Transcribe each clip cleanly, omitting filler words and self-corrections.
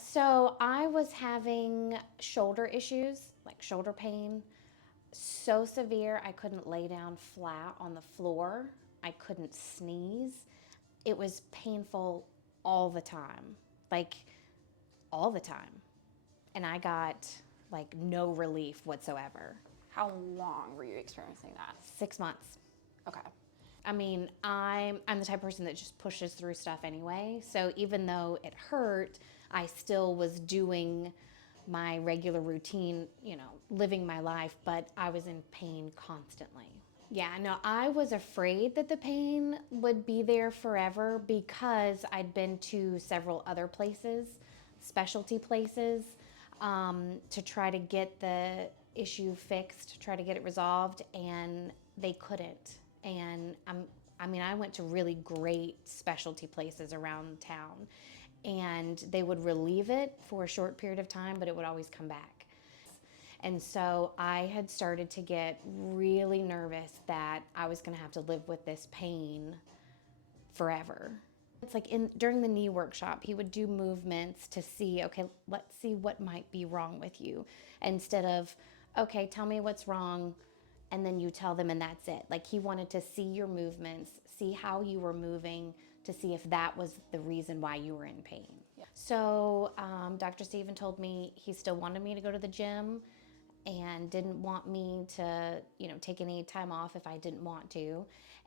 So I was having shoulder issues, like shoulder pain, so severe I couldn't lay down flat on the floor. I couldn't sneeze. It was painful all the time, like all the time. And I got like no relief whatsoever. How long were you experiencing that? 6 months. Okay. I mean, I'm the type of person that just pushes through stuff anyway. So even though it hurt, I still was doing my regular routine, living my life, but I was in pain constantly. Yeah, no, I was afraid that the pain would be there forever because I'd been to several other places, specialty places, to try to get the issue fixed, try to get it resolved, and they couldn't. And I went to really great specialty places around town, and they would relieve it for a short period of time, but it would always come back. And so I had started to get really nervous that I was going to have to live with this pain forever. It's like during the knee workshop, he would do movements to see, okay, let's see what might be wrong with you, instead of, okay, tell me what's wrong, and then you tell them and that's it. Like he wanted to see your movements, see how you were moving, to see if that was the reason why you were in pain. Yeah. So Dr. Steven told me he still wanted me to go to the gym and didn't want me to, take any time off if I didn't want to.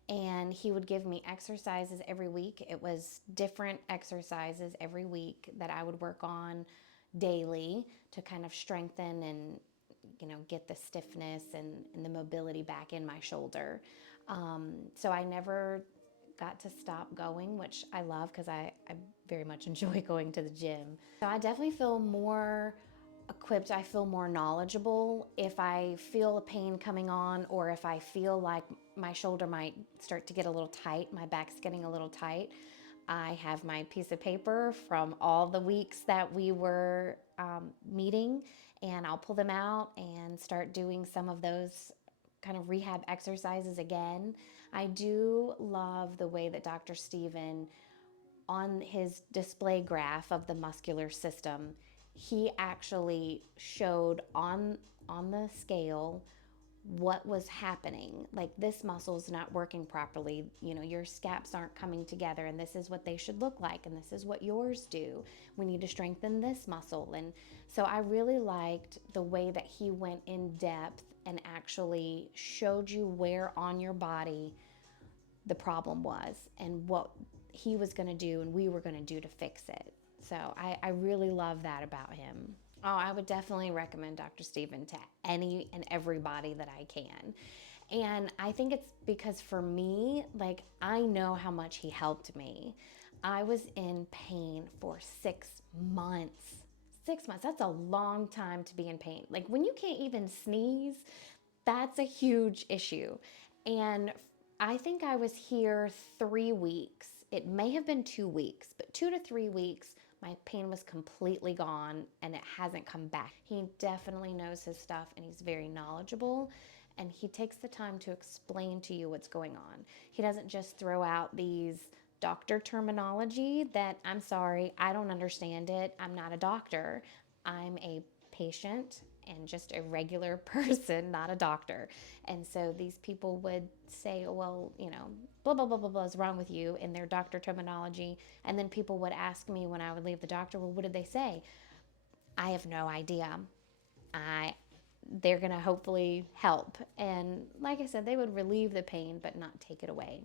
And he would give me exercises every week. It was different exercises every week that I would work on daily to kind of strengthen and, get the stiffness and the mobility back in my shoulder. So I never got to stop going, which I love because I very much enjoy going to the gym. So I definitely feel more equipped, I feel more knowledgeable if I feel a pain coming on, or if I feel like my shoulder might start to get a little tight, my back's getting a little tight. I have my piece of paper from all the weeks that we were meeting, and I'll pull them out and start doing some of those kind of rehab exercises again. I do love the way that Dr. Steven, on his display graph of the muscular system, he actually showed on the scale what was happening. Like, this muscle's not working properly, your scaps aren't coming together, and this is what they should look like, and this is what yours do. We need to strengthen this muscle. And so I really liked the way that he went in depth and actually showed you where on your body the problem was and what he was going to do and we were going to do to fix it. So I really love that about him. Oh, I would definitely recommend Dr. Steven to any and everybody that I can. And I think it's because for me, like, I know how much he helped me. I was in pain for 6 months. 6 months, that's a long time to be in pain. Like, when you can't even sneeze, that's a huge issue. And I think I was here 3 weeks. It may have been 2 weeks, but 2 to 3 weeks, my pain was completely gone and it hasn't come back. He definitely knows his stuff and he's very knowledgeable, and he takes the time to explain to you what's going on. He doesn't just throw out these doctor terminology that, I'm sorry, I don't understand it. I'm not a doctor. I'm a patient and just a regular person, not a doctor. And so these people would say, well, blah, blah, blah, blah, blah is wrong with you in their doctor terminology. And then people would ask me when I would leave the doctor, well, what did they say? I have no idea. They're going to hopefully help. And like I said, they would relieve the pain, but not take it away.